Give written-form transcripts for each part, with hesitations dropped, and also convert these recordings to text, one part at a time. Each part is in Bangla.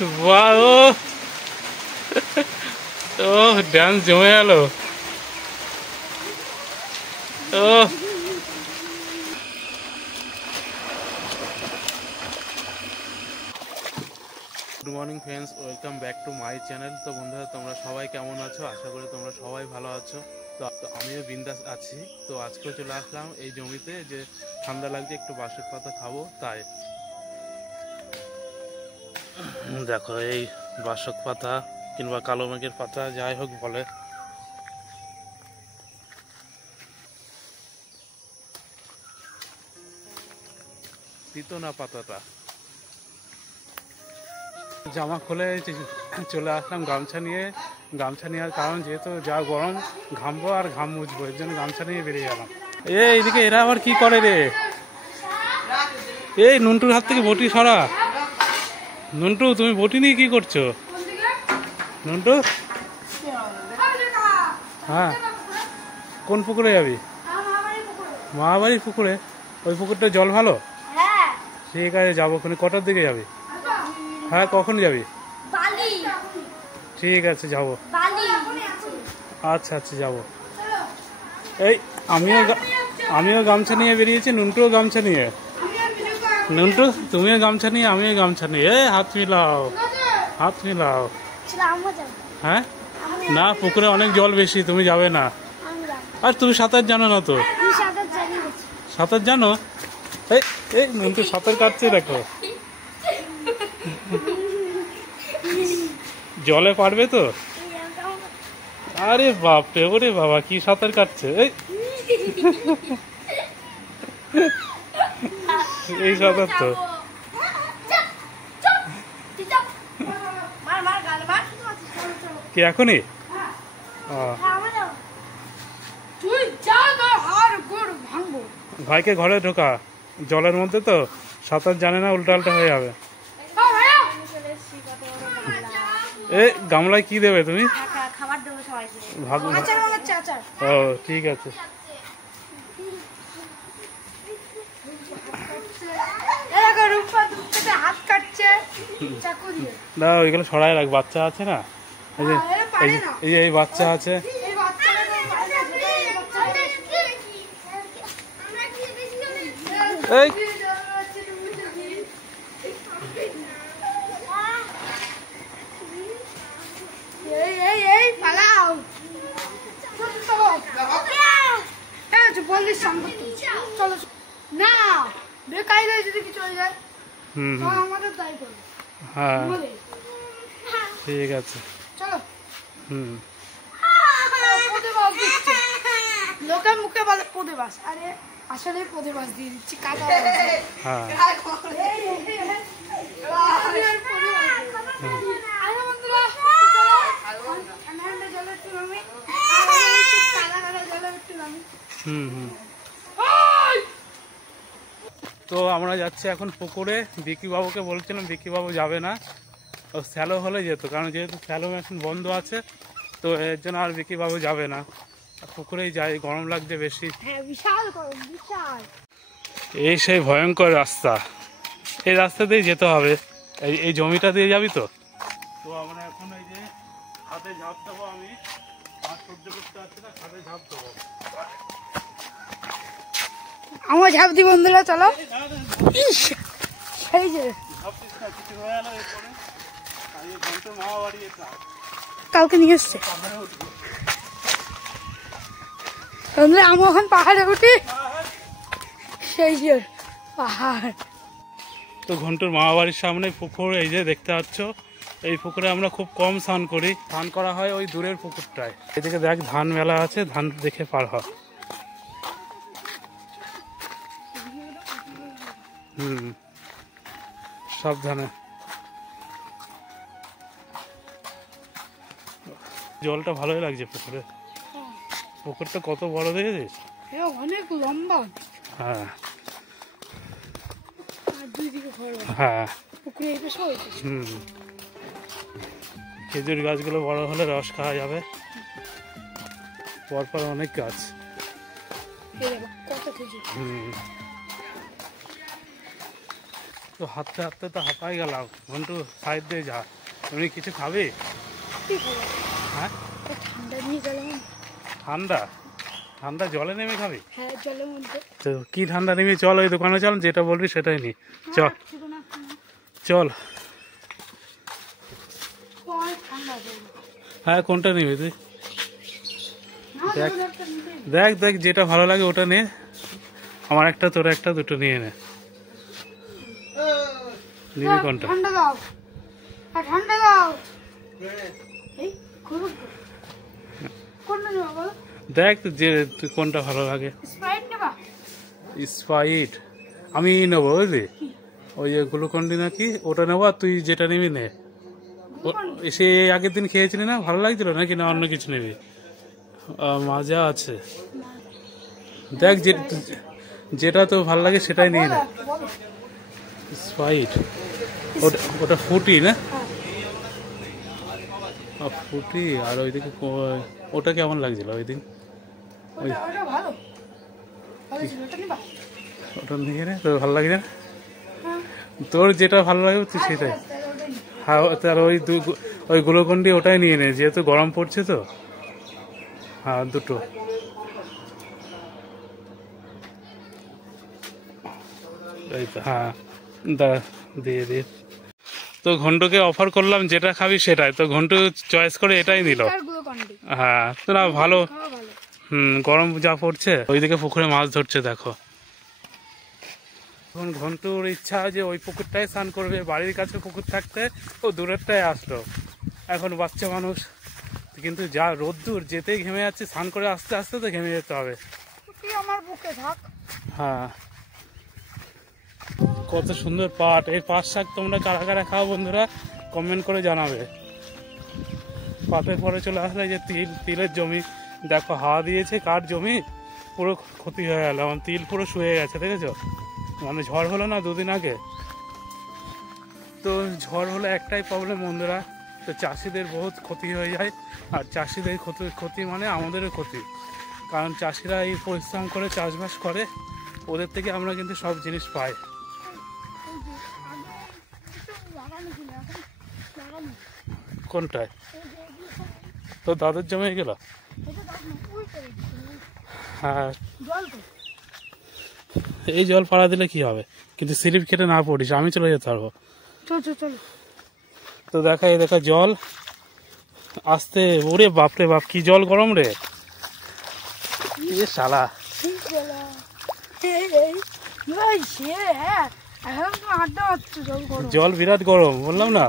वाह ओ डांस जमे गেল ओ good morning friends welcome back to my channel. तो बंधुरा तुम्हारा सबाई केमन आछो? आशा करी तुम्हारा सबाई भालो आछो। तो आमिও बिंदास आছি। तो आजके चले आसलाम এই জমিতে যে ঠান্ডা লাগছে একটু বাঁশের পাতা খাবো তাই। দেখো এই বাসক পাতা কিংবা কালো মেঘের পাতা যাই হোক বলে, তিতো না পাতাটা। জামা খুলে চলে আসলাম গামছা নিয়ে। গামছা নেওয়ার কারণ যেহেতু যা গরম ঘামবো আর ঘাম মুছবো, এর জন্য গামছা নিয়ে বেরিয়ে গেলাম। এইদিকে এরা আবার কি করে রে? এই নুন্টুর হাত থেকে বটি সরা। নুন্টু তুমি বটি নিয়ে কি করছো? নুন্টু হ্যাঁ কোন পুকুরে যাবি? মহাবাড়ি পুকুরে। ওই পুকুরটা জল ভালো? ঠিক আছে যাবো। কটার দিকে যাবি? হ্যাঁ কখন যাবি? ঠিক আছে যাবো। আচ্ছা আচ্ছা যাবো। এই আমিও গামছা নিয়ে বেরিয়েছি, নুন্টুও গামছা নিয়ে। নুন্টু তুমিও গামছা নিয়ে আমিও গামছা নিয়ে। হাত মিলাও, হাত মিলাও। হ্যাঁ না পুকুরে অনেক জল বেশি, তুমি যাবে না। আর তুমি সাঁতার জানো না তো? সাঁতার জানো? এই এই নুন্টু সাঁতার কাটছে দেখো। জলে পারবে তো? আরে বাপরে, ওরে বাবা কি সাঁতার কাটছে। এই সাঁতার তো কি এখনই? ভাইকে ঘরে ঢোকা, জলের মধ্যে তো সাঁতার জানে না, উল্টা উল্টা হয়ে যাবে। এ গামলায় কি দেবে তুমি? ও ঠিক আছে। না ওইগুলো সরাই রাখ, বাচ্চা আছে না। এই যে এই বাচ্চা আছে। এই হ্যাঁ ঠিক আছে। লোকের মুখে বলে পদে বাস, আরে আসলে পদে বাস দিয়ে দিচ্ছি কাদা। হ্যাঁ তো আমরা যাচ্ছি এখন পুকুরে। বিকি বাবুকে বলছিলাম, বিকি বাবু যাবে না, ও স্যালো হলে যেত, কারণ যেহেতু স্যালো মেশিন বন্ধ আছে তো এর জন্য আর বিকি বাবু যাবে না। পুকুরেই যাই, গরম লাগছে বেশি। এই সেই ভয়ঙ্কর রাস্তা, এই রাস্তা দিয়ে যেতে হবে। এই জমিটা দিয়ে যাবি তো? তো আমরা এখন এই যে হাতে ঝাঁপ দেবো, আমি আর সহ্য করতে পারছি না, হাতে ঝাঁপ দেবো। আমার ঝাঁপ দি বন্ধুরা, চলো। সেই যে কাউকে নিয়ে এসছে। আমি এখন পাহাড়ে উঠি, সেই যে পাহাড়। তো ঘন্টুর মামাবাড়ির সামনে পুকুর, এই যে দেখতে পাচ্ছ। এই পুকুরে আমরা খুব কম স্নান করি, স্নান করা হয় ওই দূরের পুকুরটায়। এদিকে দেখ ধান মেলা আছে, ধান দেখে পার হয়। সাবধানে। জলটা ভালোই লাগছে পুকুরে। পুকুরটা কত বড় দেখেছিস? অনেক লম্বা। হ্যাঁ হ্যাঁ খেজুর গাছগুলো বড় হলে রস খাওয়া যাবে। পরপর অনেক গাছ। তো হাঁটতে হাঁটতে তো হাঁপাই গেলাম। ঘন্টু সাইড দিয়ে যা, এমনি কিছু খাবে? হ্যাঁ, ঠান্ডা নিয়ে গেলাম। ঠান্ডা? ঠান্ডা জলে নেমে খাবি? হ্যাঁ, জলের মধ্যে। তো কি ঠান্ডা নেমে? চল ওই দোকানে চল, যেটা বলবি সেটাই নি। চল চল। হ্যাঁ, কোনটা নিবি তুই? দেখ দেখ দেখ, যেটা ভালো লাগে ওটা নে। আমার একটা, তোর একটা, দুটো নিয়ে নে। নিবি কোনটা? ঠান্ডা দাও, ঠান্ডা দাও। দেখ যে তুই কোনটা ভালো লাগে। স্প্রাইট আমি নেবো, বুঝলি? ওই যে গ্লুকন্ডি নাকি ওটা নেবো, আর তুই যেটা নিবি নে। সে আগের দিন খেয়েছিলি না, ভালো লাগছিল নাকি? না অন্য কিছু নিবি? মাজা আছে, দেখ যেটা তো ভালো লাগে সেটাই নিয়ে নে। স্প্রাইট, ওটা ফুটি না? ফুটি। আর ওইদিকে ওটা কেমন লাগছিল ওই দিন? ওটা নিয়ে নে, তোর ভালো লাগছে না? তোর যেটা ভালো লাগে তুই সেটাই। হ্যাঁ, তার ওই গ্লুকন্ডি ওটাই নিয়ে নে, যেহেতু গরম পড়ছে তো। হ্যাঁ, দুটো। এই তো, হ্যাঁ দাঁড়া দিয়ে দিয়ে। তো ঘন্টুকে অফার করলাম যেটা খাবি সেটাই, তো ঘন্টু চয়েস করে এটাই নিল। হ্যাঁ, তো না ভালো। গরম যা পড়ছে। ওইদিকে পুকুরে মাছ ধরছে দেখো। এখন ঘন্টুর ইচ্ছা যে ওই পুকুরটাই স্নান করবে, বাড়ির কাছে পুকুর থাকতে ও দূরেরটাই আসলো। এখন বাচ্চা মানুষ, কিন্তু যা রোদ্দুর, যেতেই ঘেমে যাচ্ছে, স্নান করে আস্তে আস্তে তো ঘেমে যেতে হবে। হ্যাঁ, কত সুন্দর পাট। এই পাট শাক তোমরা কারা কারা খাও বন্ধুরা, কমেন্ট করে জানাবে। পাটের পরে চলে আসলে যে তিলের জমি, দেখো হাওয়া দিয়েছে, কার জমি পুরো ক্ষতি হয়ে গেল। আমার তিল পুরো শুয়ে গেছে, দেখেছো? মানে ঝড় হলো না দুদিন আগে, তো ঝড় হলে একটাই প্রবলেম বন্ধুরা, তো চাষিদের বহুত ক্ষতি হয়ে যায়। আর চাষিদের ক্ষতি মানে আমাদেরও ক্ষতি, কারণ চাষিরা এই পরিশ্রম করে চাষবাস করে, ওদের থেকে আমরা কিন্তু সব জিনিস পাই। কোনটায়? তো দাদুর জমে গেল। হ্যাঁ, এই জল পাড়া দিলে কি হবে? কিন্তু স্লিপ কেটে না পড়িস, আমি চলে যেতে পারবো। তো দেখা, এই দেখা জল আসতে। ওরে বাপরে বাপ, কি জল গরম রে শালা। জল বিরাট গরম, বললাম না?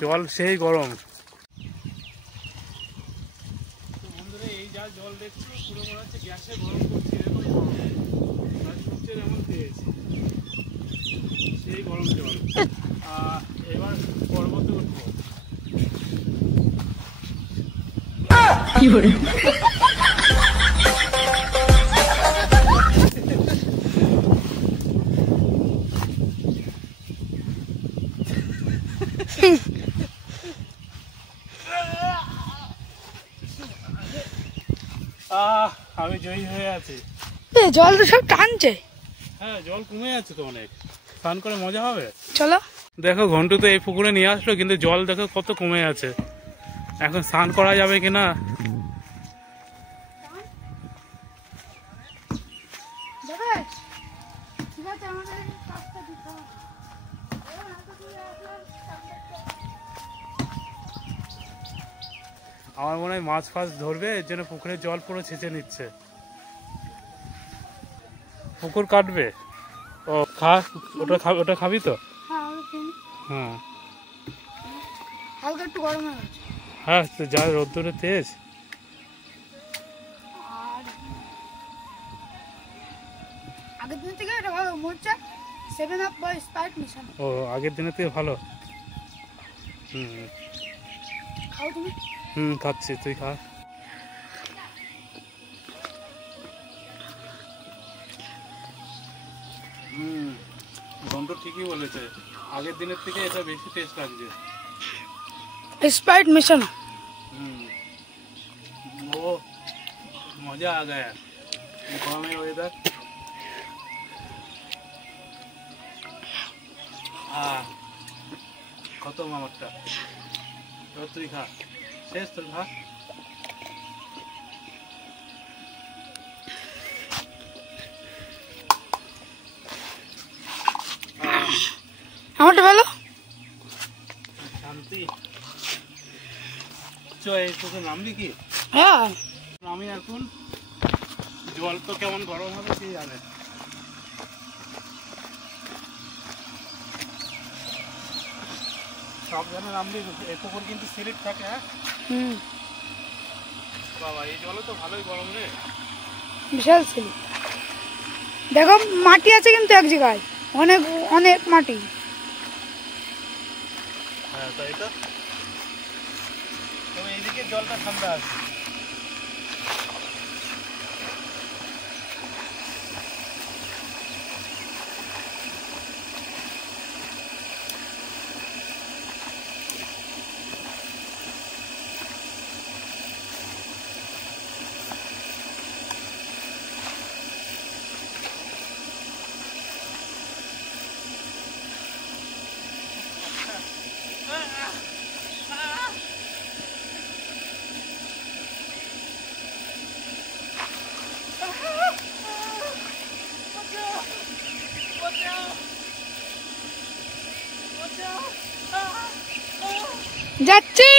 জল সেই গরম। এই যা জল দেখছি পুরো মনে হচ্ছে গ্যাসে গরম করছে, এরকম পেয়েছি সেই গরম জল। এবার পর্বতে উঠবো। কি করে? আমি জয়ী হয়ে আছি। জল তো সব টানছে। হ্যাঁ, জল কমে যাচ্ছে তো অনেক, স্নান করে মজা হবে। চলো। দেখো ঘন্টু তো এই পুকুরে নিয়ে আসলো, কিন্তু জল দেখো কত কমে আছে। এখন স্নান করা যাবে কিনা। আমার মনে হয় মাছ ফাছ ধরবে, এর জন্য পুকুরের জল পুরো ছেঁচে নিচ্ছে। পুকুর কাটবে। ও ওটা খাবি তো? হ্যাঁ, হালকা একটু গরম হয়ে গেছে। হ্যাঁ, তো যা রোদ্দুরে তেজ। আগের দিন থেকে এটা ভালো মরচা 7 আপ বা স্প্রাইট মিশানো। ও, আগের দিনের থেকে ভালো। খাও তুমি? খাচ্ছি, তুই খা। ঘন্টু ঠিকই বলেছে, আগের দিনের থেকে এটা বেশি টেস্ট লাগছে। स्प्राइट मिशन वो मजा आ गया। গরমের ওয়েদার। কত মামারটা, এবার তুই খা, শেষ তোর খা। আমারটা ভালো শান্তি। এই তোকে নামবি কি? হ্যাঁ আমি এখন, জল তো কেমন গরম হবে কে জানে। সাবধানে নামবি, এই পুকুর কিন্তু স্লিপ থাকে। হ্যাঁ বাবা, এই জলও তো ভালোই গরম রে, বিশাল ছিল। দেখো মাটি আছে কিন্তু এক জায়গায়, অনেক অনেক মাটি। হ্যাঁ তাই তো, তবে এইদিকে জলটা ঠান্ডা আছে। যাচ্ছি।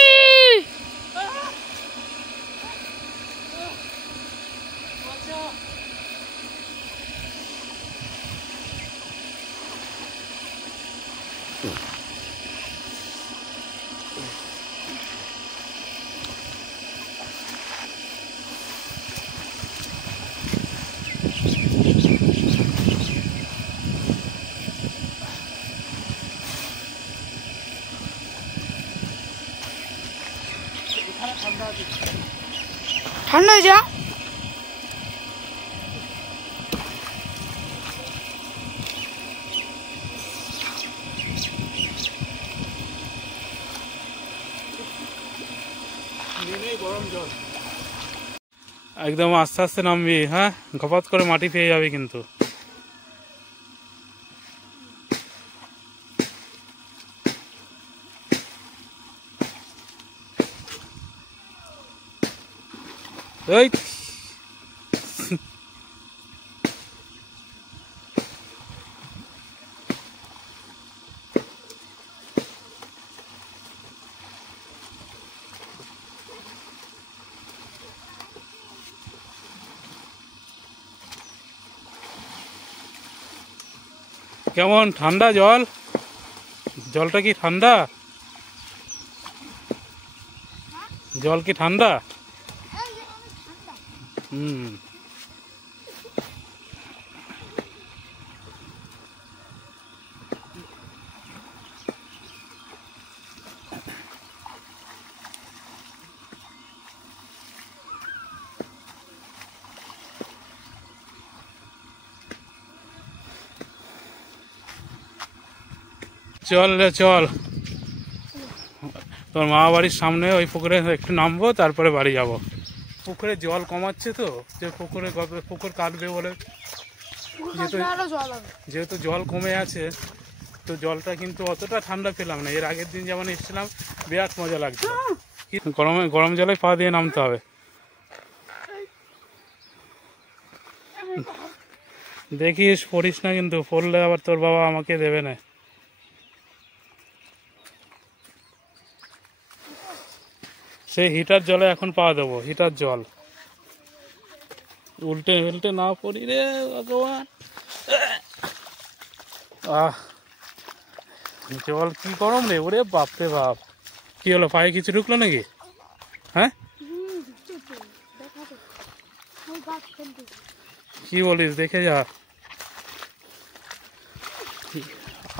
ঠান্ডা হয়ে যা। গরম জল একদম আস্তে আস্তে নামবি। হ্যাঁ, ঘপাত করে মাটি পেয়ে যাবে কিন্তু। এই কেমন ঠান্ডা জল? জলটা কি ঠান্ডা? জল কি ঠান্ডা? হুম, চল রে চল। তোর মা বাড়ির সামনে ওই পুকুরে একটু নামবো, তারপরে বাড়ি যাব। পুকুরে জল কমাচ্ছে তো, যে পুকুর কাটবে বলে, যেহেতু জল কমে আছে, তো জলটা কিন্তু অতটা ঠান্ডা পেলাম না। এর আগের দিন যেমন এসেছিলাম বিরাট মজা লাগছে। গরম জলে পা দিয়ে নামতে হবে। দেখিস পড়িস না কিন্তু, পড়লে আবার তোর বাবা আমাকে দেবে না। সেই হিটার জলে এখন পা দেবো, হিটার জল। উল্টে উল্টে না পড়ি রে ভগবান। জল কি গরম রে, ওরে বাপরে বাপ। কি হলো, পায়ে কিছু ঢুকলো নাকি? হ্যাঁ, কি বলিস? দেখে যা,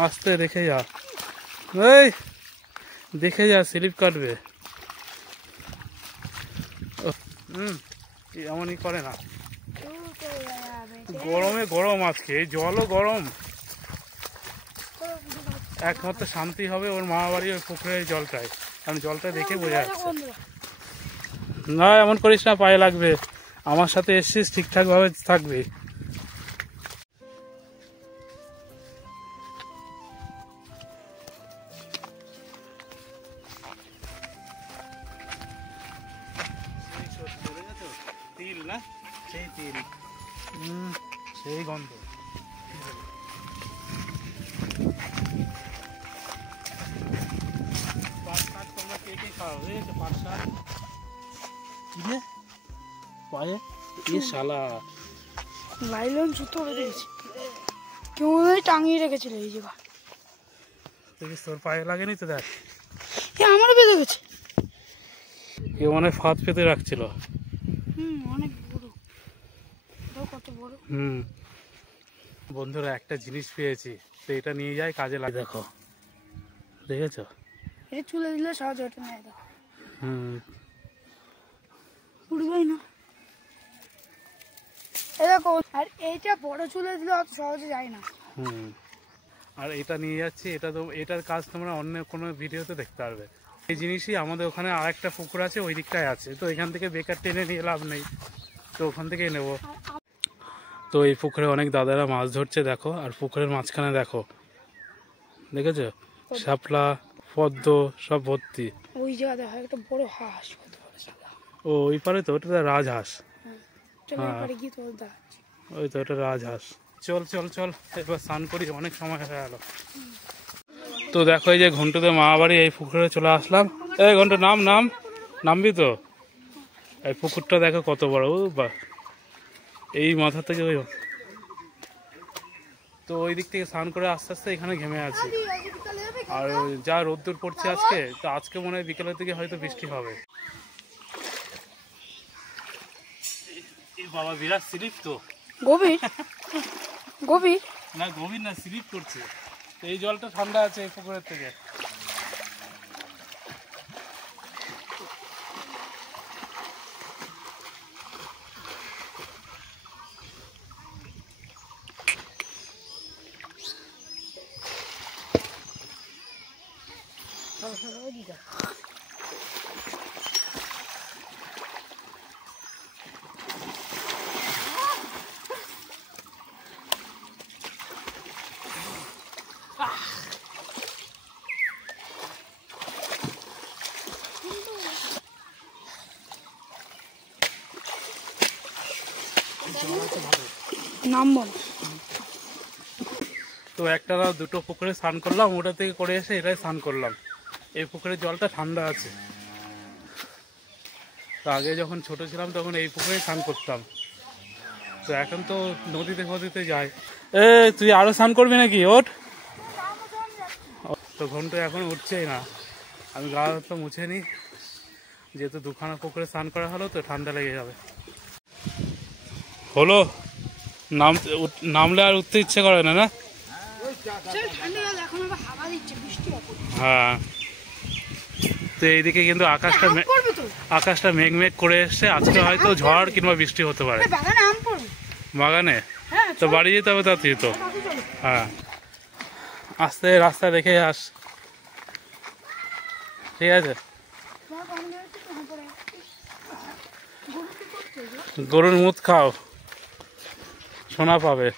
আস্তে দেখে যা। এই দেখে যা, স্লিপ কাটবে। এমনই করে না, গরমে গরম। আজকে এই জলও গরম। একমাত্র শান্তি হবে ওর মা বাড়ি ওই পুকুরের জলটায়, কারণ জলটা দেখে বোঝা যাচ্ছে। না এমন করিস না, পায়ে লাগবে। আমার সাথে এসছিস, ঠিকঠাকভাবে থাকবি। তিল না, সেই তিল, সেই গন্ধ। পাট শাক তোমরা কে কে খাও? পাট শাক পায়ে শালা লাইলন জুতো বেঁধে গেছে, কেউ মনে হয় টাঙিয়ে রেখেছিল এই জায়গা। দেখিস তোর পায়ে লাগেনি তো? দেখ আমারও বেঁধে গেছে, কেউ মানে ফাঁদ পেতে রাখছিল। অনেক বড়, কত বড়। বন্ধুরা একটা জিনিস পেয়েছি, তো এটা নিয়ে যাই, কাজে লাগে। দেখো, দেখেছো? এটা চুলে দিলে সহজ ওঠে না। দেখো উঠবেই না। দেখো, আর এইটা বড় চুলে দিলে অত সহজে যায় না। আর এটা নিয়ে যাচ্ছি, এটা তো এটার কাজ তোমরা অন্য কোনো ভিডিওতে দেখতে পারবে। এই জিনিসই আমাদের ওখানে আর একটা পুকুর আছে, ওই দিকটায় আছে, তো এখান থেকে বেকার টেনে নিয়ে লাভ নেই, তো ওখান থেকেই নেব। তো এই পুকুরে অনেক দাদারা মাছ ধরছে দেখো, আর পুকুরের মাঝখানে দেখো, দেখেছো শাপলা পদ্ম সব ভর্তি। ওই জায়গা দেখো একটা বড় হাঁস, ও ওই পারে তো, ওটা রাজহাঁস। ওই তো ওটা রাজহাঁস। চল চল চল, এবার স্নান করি, অনেক সময় হয়ে গেল। তো দেখো এই যে ঘন্টুদের মামা বাড়ি, এই পুকুরে চলে আসলাম। এই ঘন্টু নামবি তো? এই পুকুরটা দেখো কত বড়, বা এই মাথা থেকে ওই, তো ওই দিক থেকে স্নান করে আস্তে আস্তে এখানে ঘেমে আছি। আর যা রোদ্দুর পড়ছে আজকে, তো আজকে মনে হয় বিকেলের দিকে হয়তো বৃষ্টি হবে। বাবা বিরাট স্লিপ তো, গভীর গভীর না, গভীর না, স্লিপ করছে। এই জলটা ঠান্ডা আছে এই পুকুরের থেকে। নামবো না। তো একটা না দুটো পুকুরে স্নান করলাম, ওটা থেকে করে এসে এটাই স্নান করলাম। এই পুকুরের জলটা ঠান্ডা আছে। তো আগে যখন ছোট ছিলাম তখন এই পুকুরে স্নান করতাম, তো এখন তো নদীতে ফদিতে যাই। তুই আরো স্নান করবি নাকি? ওঠ। তো ঘন্টা এখন উঠছেই না, আমি গা তো মুছে নিই, যেহেতু দুখানা পুকুরে স্নান করা হলো, তো ঠান্ডা লেগে যাবে। হলো নামলে আর উঠতে ইচ্ছে করে না, না? হ্যাঁ, তো এইদিকে কিন্তু আকাশটা মেঘ মেঘ করে এসছে, আজকে হয়তো ঝড় কিংবা বৃষ্টি হতে পারে। বাগানে তো বাড়ি যেতে হবে তাড়াতাড়ি তো। হ্যাঁ, আস্তে রাস্তা দেখে আস, ঠিক আছে? গরুর মুত খাও, সোনা পাবে।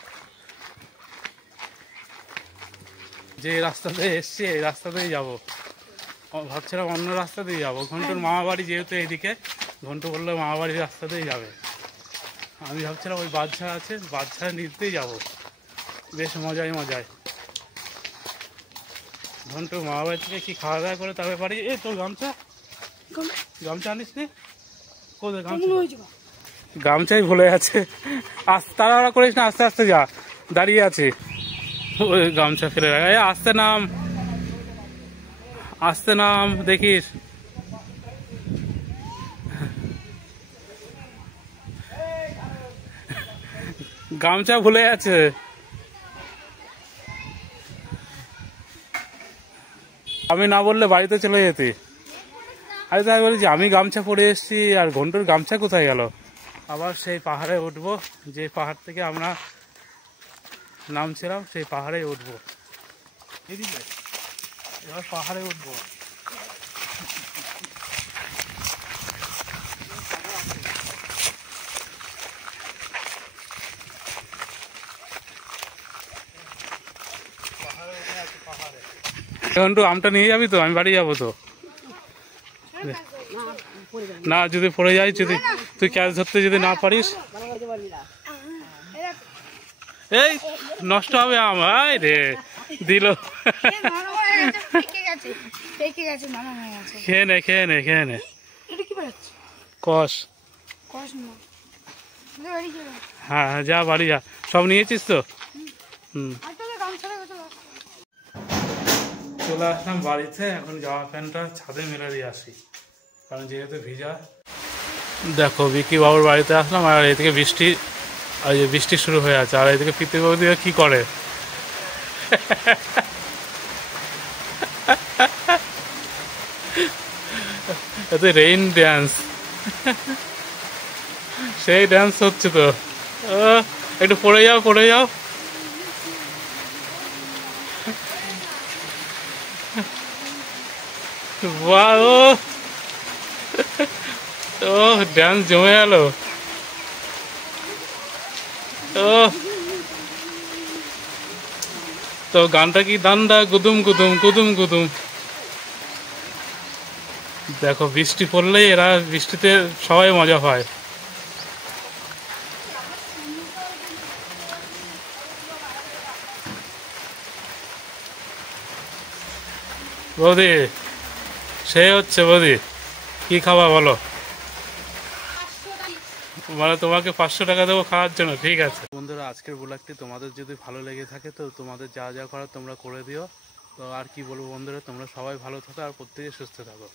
যে রাস্তাতে এসছি এই রাস্তাতেই যাবো, ভাবছিলাম অন্য রাস্তা দিয়ে যাবো। ঘন্টুর মামা বাড়ি যেহেতু এইদিকে, ঘন্টু বললো মামা বাড়ির রাস্তাতেই যাবে। আমি ভাবছিলাম ওই বাদশাহ আছে, বাদশাহ নিতেই যাবো, বেশ মজায়। ঘন্টুর মামা বাড়ি থেকে কি খাওয়া দাওয়া করে তবে বাড়ি। তোর গামছা আনিস নি? কোথায় গামছাই ভুলে আছে। তাড়াহুড়া করিস না, আস্তে আস্তে যা, দাঁড়িয়ে আছে ওই গামছা ফেলে রাখা। আস্তে নাম দেখিস। গামছা ভুলে আছে। আমি না বললে বাড়িতে চলে যেতে। আরে তাই বলছি, আমি গামছা পরে এসেছি, আর ঘন্টুর গামছা কোথায় গেল? আবার সেই পাহাড়ে উঠবো, যে পাহাড় থেকে আমরা নামছিলাম, সেই পাহাড়ে উঠবো। এদিকে এবার পাহাড়ে উঠবো। এখন তো আমটা নিয়ে যাবি তো, আমি বাড়ি যাবো তো। না যদি পড়ে যায়, যদি তুই ক্যাচ ধরতে যদি না পারিস, এই নষ্ট হবে আম। আয় রে দিল। খেয়ে নে খেয়ে নে খেয়ে নে। কষ। হ্যাঁ হ্যাঁ, যা বাড়ি যা। সব নিয়েছিস তো? চলে আসলাম বাড়িতে, এখন জামা প্যান্টটা ছাদে মেলে দিয়ে আসি, কারণ যেহেতু ভিজা। দেখো বিকি বাবুর বাড়িতে আসলাম, আর এদিকে বৃষ্টি, আর যে বৃষ্টি শুরু হয়ে আছে, আর এদিকে পিতে বৌদি কি করে। এতে রেইন ড্যান্স, সেই ড্যান্স হচ্ছে তো। একটু পড়ে যাও পড়ে যাও। বাহ, ও ড্যান্স জমে গেল। তো গানটা কি দান্দা গুদুম গুদুম গুদুম গুদুম। দেখো বৃষ্টি পড়লেই এরা, বৃষ্টিতে সবাই মজা পায়। বৌদি সে হচ্ছে, বৌদি কি খাবা বলো? মানে তোমাকে 500 টাকা দেবো খাওয়ার জন্য, ঠিক আছে। বন্ধুরা আজকের ব্লগটি তোমাদের যদি ভালো লেগে থাকে, তো তোমাদের যা যা করার তোমরা করে দিও। তো আর কি বলবো বন্ধুরা, তোমরা সবাই ভালো থাকো আর প্রত্যেকে সুস্থ থাকো।